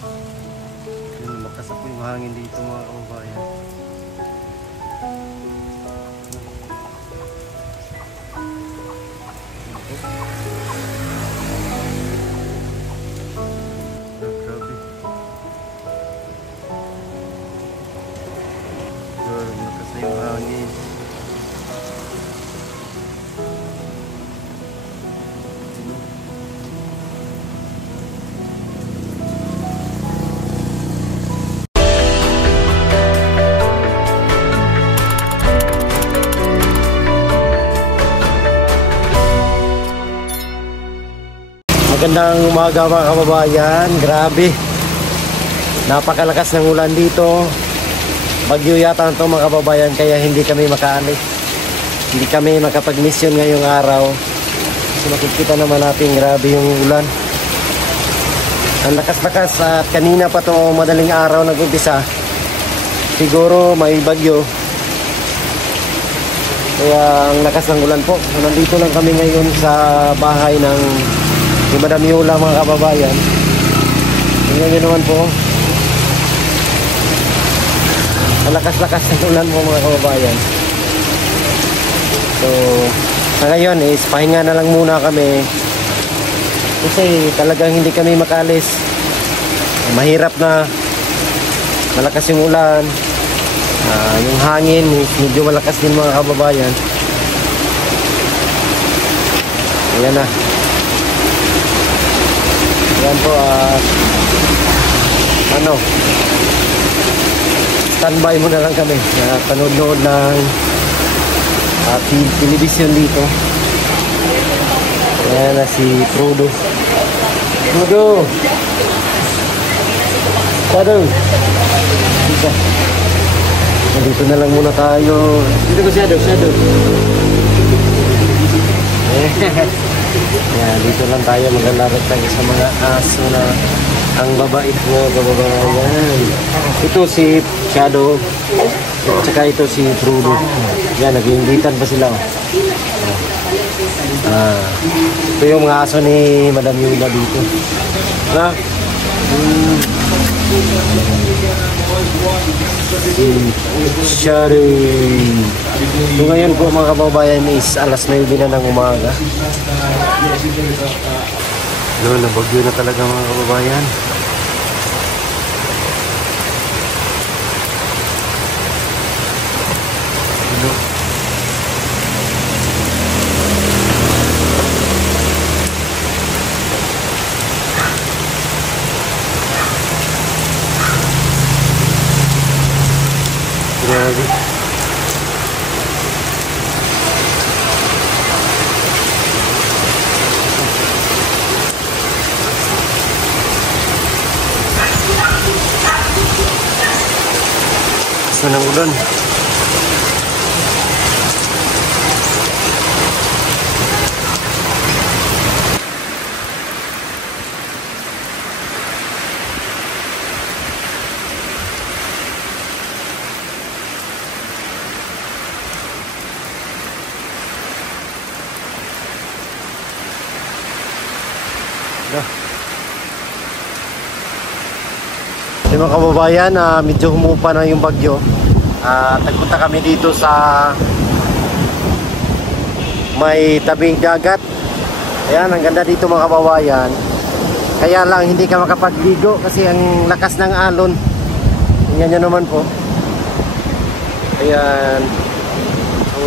Yun, lakas po yung hangin dito mga kababayan. Grabe. Lakas na yung hangin. Magandang umaga mga kababayan. Grabe, napakalakas ng ulan dito. Bagyo yata ito mga kababayan, kaya hindi kami makaalis. Hindi kami makapag-mission ngayong araw. So makikita naman natin, grabe yung ulan. Ang lakas-lakas at kanina pa ito madaling araw nag-umpisa. Siguro may bagyo. Kaya ang lakas ng ulan po. So, nandito lang kami ngayon sa bahay ng Madam Yola mga kababayan. Tingnan nyo naman po, ang lakas-lakas ng ulan mo mga kababayan. So sa ngayon is pahinga na lang muna kami kasi talagang hindi kami makalis. Mahirap na, malakas yung ulan, yung hangin medyo malakas din mga kababayan. Ayan na. Yan po, standby muna lang kami. Panood-nood ng television dito. Ayan na si Prudo. Prudo! Shadow! Dito na lang muna tayo. Dito ko Shadow. Ayan, dito lang tayo maglalaro tayo sa mga aso na ang babait mo kababayan. Ito si Shadow at saka ito si Prudo. Yan, nag-iingitan pa sila. Ito yung mga aso ni Madam Yola dito. Shadow. So ngayon po mga kababayan is alas 9 na ng umaga. Nabagyo na talaga mga kababayan. Grabe. Saan ang ulan? Mga kababayan, medyo humupa na yung bagyo. Nagpunta kami dito sa may tabing dagat. Ayan, ang ganda dito mga kababayan. Kaya lang hindi ka makapagligo kasi ang lakas ng alon. Tingnan nyo naman po. Ayan. So,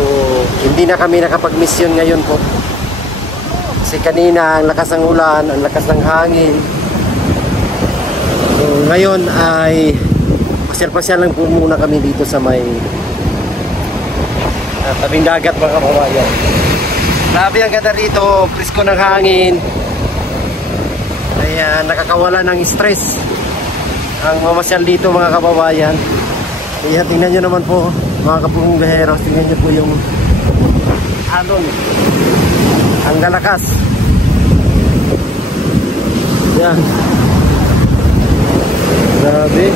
hindi na kami nakapag-mission ngayon po. Kasi kanina ang lakas ng ulan, ang lakas ng hangin. So, ngayon ay pasyal-pasyal lang po muna kami dito sa may tabing dagat mga kababayan. Grabe ang ganda dito, presko ng hangin. Kaya nakakawala ng stress ang mamasyal dito mga kababayan. Kaya tingnan nyo naman po mga kapunggaheros, tingnan nyo po yung alon. Ang lalakas. Yan. Grabe.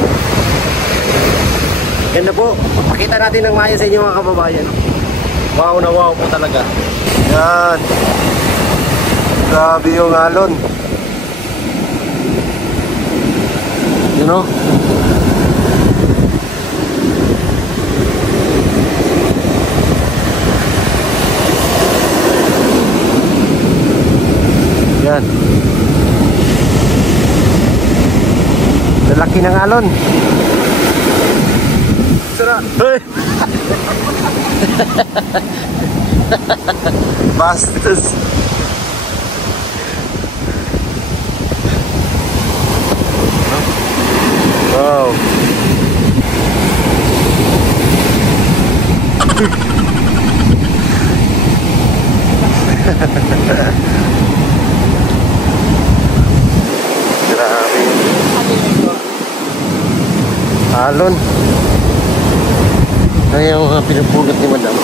Ganda po. Pakita natin ng maya sa inyo mga kababayan. Wow na wow po talaga. Yan. Grabe yung alon. You know? Yan. Lalaki ng alon. Sarap. Bastos. Wow. Grabe. Alon. Ayaw nga pinupulot ni madam.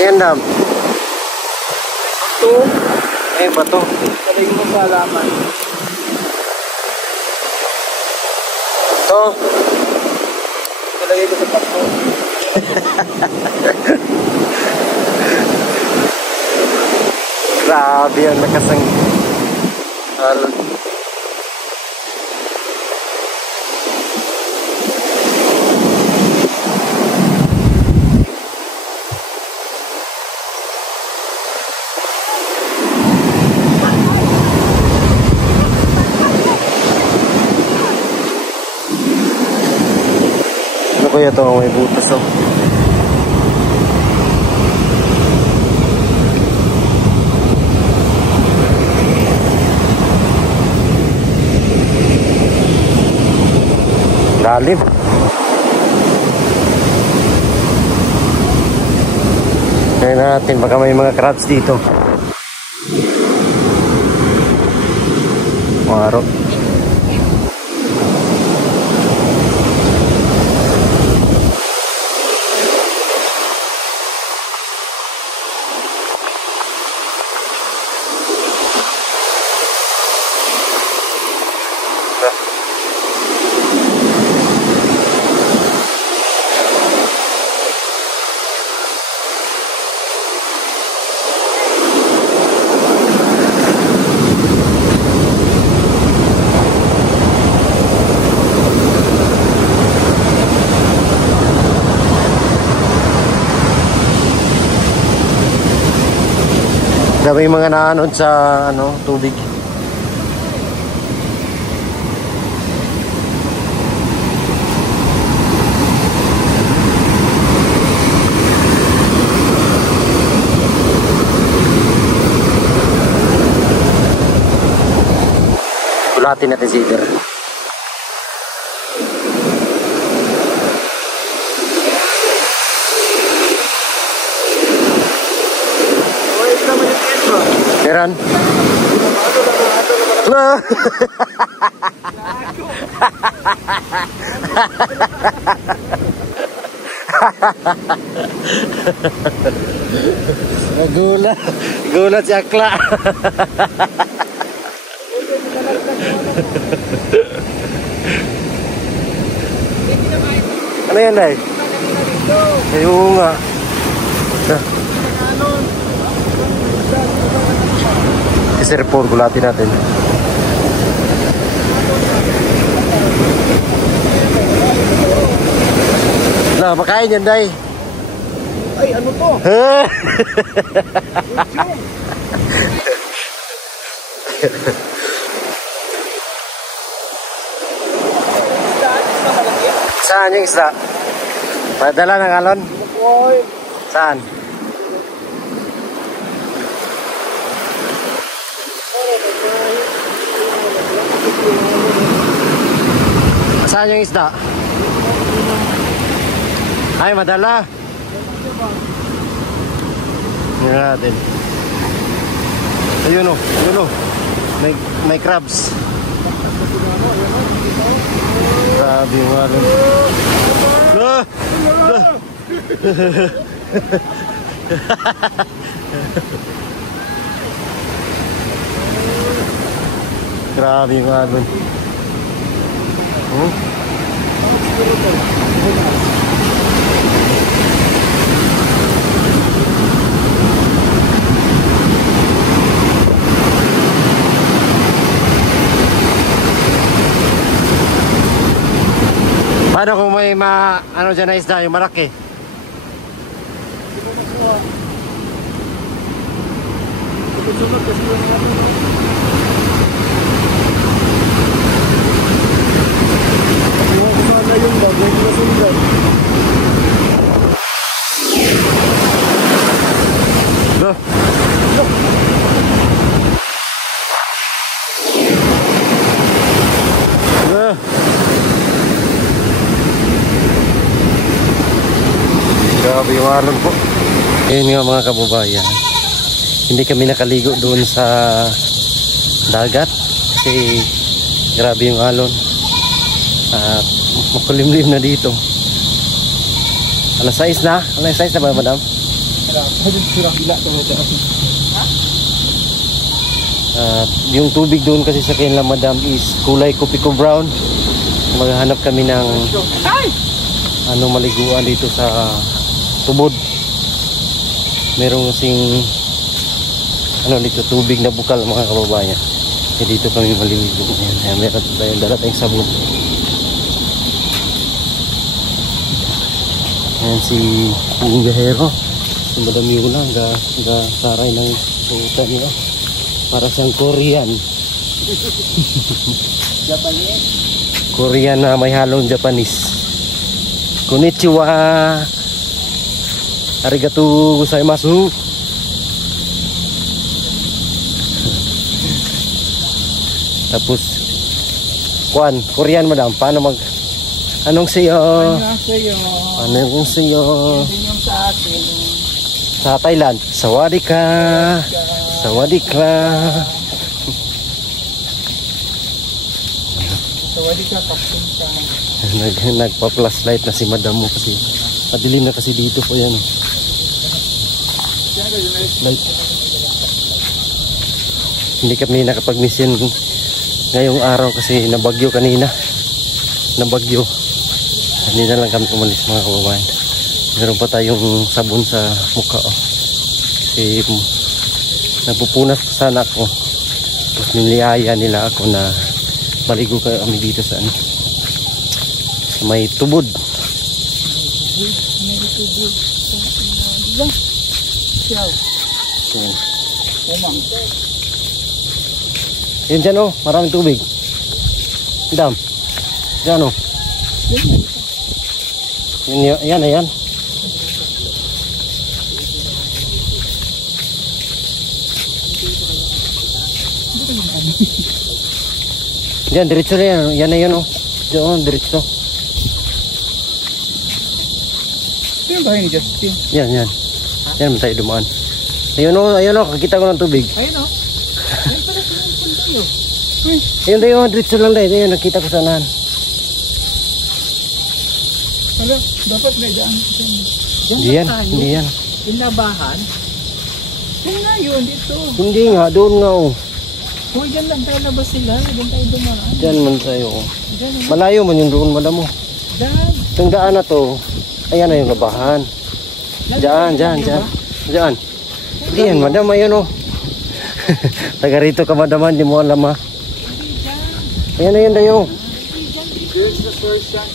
Ayan dam. Ito, Ayan ba to? talay mo sa alaman. To. Talagay ko sa pato. Grabe ang lakas ng alon. Ano kaya ito? May butas oh. Lalim. Tingnan natin baka may mga crabs dito. Marok. May mga naanod sa ano, tubig. Bulatin natin si Ider. Meron? Gulat si Akla. Ano yan, Day? Ayun nga. Kasi report, gulatin natin. Na, makain yan, Day. Ay, ano to? Saan yung isda? Padala ng alon? Saan? Saan yung isda? Ay, madala. Tingnan natin. Ayun o, ayun o. May crabs. Grabe yung alon. Grabe yung alon. Paano kung may ano dyan na isda, yung malaki? Loh. Loh. Grabe yung alon po. Ayun nga mga kababayan, hindi kami nakaligo doon sa dagat kasi grabe yung alon at makulimlim na dito. Alas 6 na? Alas 6 na ba, madam? At yung tubig doon kasi sa kanila, madam, is kulay kopiko brown. Maghanap kami ng maliguan dito sa tubod. Merong kasing dito tubig na bukal mga kababayan. Dito kami maliligo. Ayan, meron tayong dala tayong sabon. Ayan si Pugong Gahero, si Madam Yula, saray ng puta niyo. Para siyang Korean. Japanese. Korean na may halong Japanese. Konnichiwa. Arigatou gozaimasu. Tapos Korean, madam. Paano anong sayo? Anong sayo? Yung sa atin. Sa Thailand, sawadee ka. Sawadee ka. Sawadee ka, papunta. Nagpa-flashlight na si madam mo kasi madilim na kasi dito po yan. Light. Hindi kami nakapag-mission ngayong araw kasi nabagyo kanina. Nabagyo. Hindi na lang kami umalis mga kababayan. Meron pa tayong sabon sa mukha. Kasi napupunas sana ako. Tapos niliyaya nila ako na maligo kami dito sa sa may tubod. May tubod. Siyaw. Yan. Umang. Yan dyan oh, maraming tubig. Dam. Dyan oh. Yan, yan. Diyan, diretso na yan. Yan na yun oh. Diyan, diretso. Ito yung bahay ni Justin. Yan, yan. Yan, tayo dumaan. Ayun oh, kakita ko ng tubig. Ayun o. Ayun pala punta nyo. Ayun tayo, diretso lang tayo. Ayun, nakita ko sanahan. Wala, dapat may daan. Hindi yan, hindi yan. Inabahan. Yan nga yun, dito. Hindi nga, doon nga oh. Kung dyan lang tayo labas sila, dyan tayo dumaan. Diyan man tayo oh. Dyan, Malayo man yung doon, madam mo. dyan. Itong daan na to, ayan na yung labahan. Diyan. Diyan. Hindi yan, madam, ayun oh. Taga rito ka, madam, hindi mo alam ha. Ayan na yun tayo. Here's the first shot.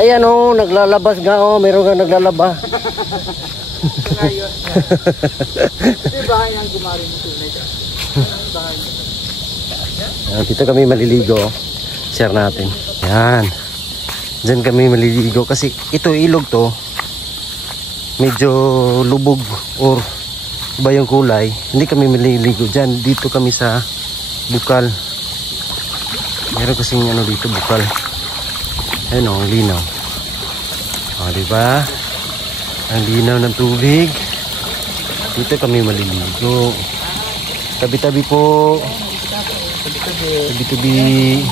Ayan oh, naglalabas nga oh, meron ka naglalaba. Ngayon. Yung bahay ng gumari mo tunay ka. Dito kami maliligo. Share natin. Yan. Diyan kami maliligo kasi ito ilog to. Medyo lubog or iba yung kulay. Hindi kami maliligo diyan. Dito kami sa bukal. Meron kasing ano dito bukal. Ayun oh, ang linaw. O, diba? Ang linaw ng tubig. Dito kami maliligo. Tabi-tabi po. Tabi-tabi.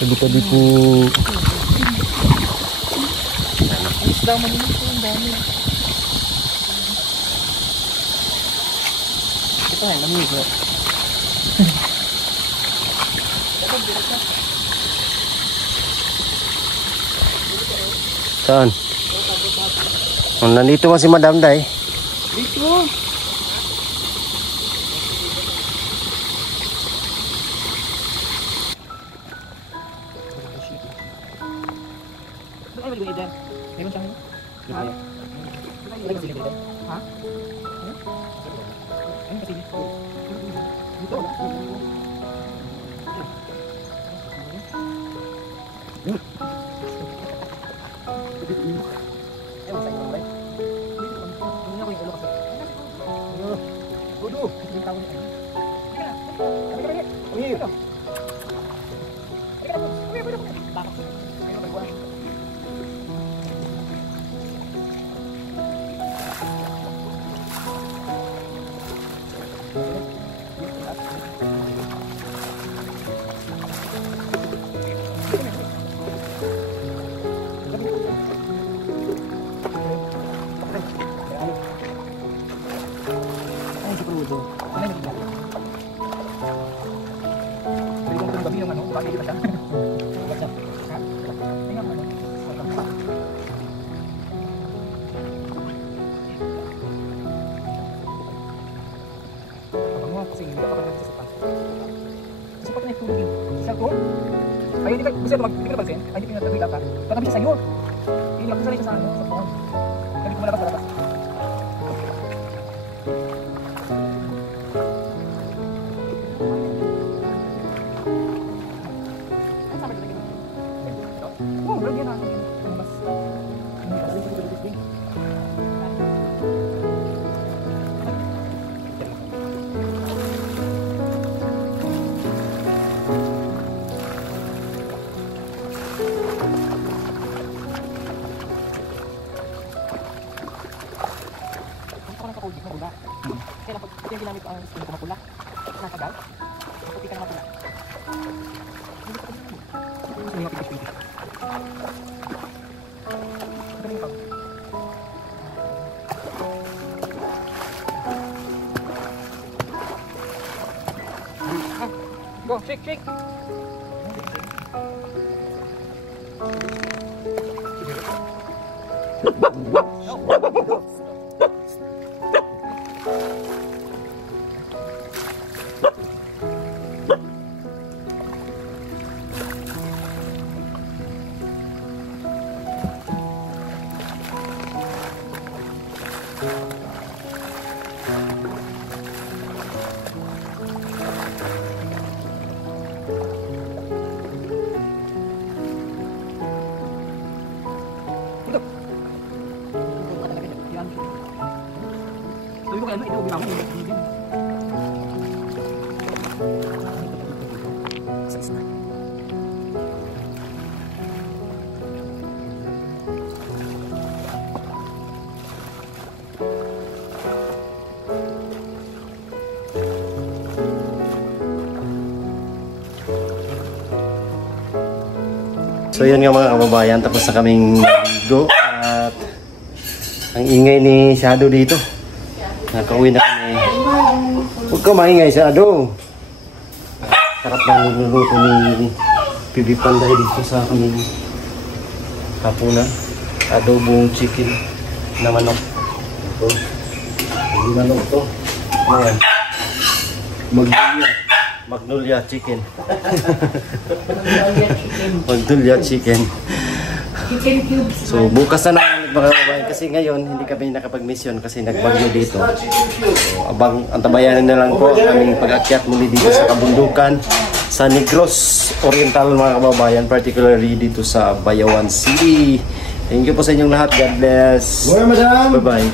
Tabi-tabi po. Isda malinis po ang dami. Ay, namigo. Saan? Oh, nandito mo si Madam Day. Dito. Ay, maligo niya dyan. Meron siyang ano? Ha? Ay, kasi niya ha? Ano kasi niya? Dito. Ewan sa inyo, right? Hindi ako yung ulo kasi. Dudu! Hindi tawag niya. Halika na. Halika na. Halika na. Halika na. Halika na. Bakit? Ayun, magbuwan. Ay, si Prudo. Ano yung bigla? Pwede kong gabi yung ano, bakit hindi pa siya? Ba't siya? Ha? Tingnan mo ano? Kapag mo, kasi hindi ka pa rin sasupan. Sasupan na yung tulog yun. Siya ko? Ay, hindi ka, gusto ito, hindi ka napansin? Ay, hindi ka nagwila ka. Pagkabi siya sa'yo. Hindi lang, sanay siya sa ano, sa phone. Hindi ko malabas sa labas. Oh, berarti na. Mas. Ini kasi kita lebih tinggi. Kamu nak kau di mana? Kaya pag yung ginamit ang skin ko mapula. Nakagal. Puti ka na mapula. Hindi ko pipili. Go, shake, shake. Sabi ko kaya ano, ito ako sa isna. So yun nga mga kababayan, tapos na kaming go at ang ingay ni Shadow dito. Nakauwi na kami. Huwag ka maingay, Shadow. Sarap na niluluto ni Pibi Panday dito sa kaming hapunan. Adobong chicken na manok. Ito. Hindi manok ito. Ano yan? Magnolia chicken. Magnolia chicken. Chicken cubes. So bukas na naman mga kababayan kasi ngayon hindi kami nakapag-mission kasi nagbagyo dito. So, antabayanan na lang po ang aming pag-akyat muli dito sa kabundukan sa Negros Oriental mga kababayan, particularly dito sa Bayawan City. Thank you po sa inyong lahat. God bless. Bye bye.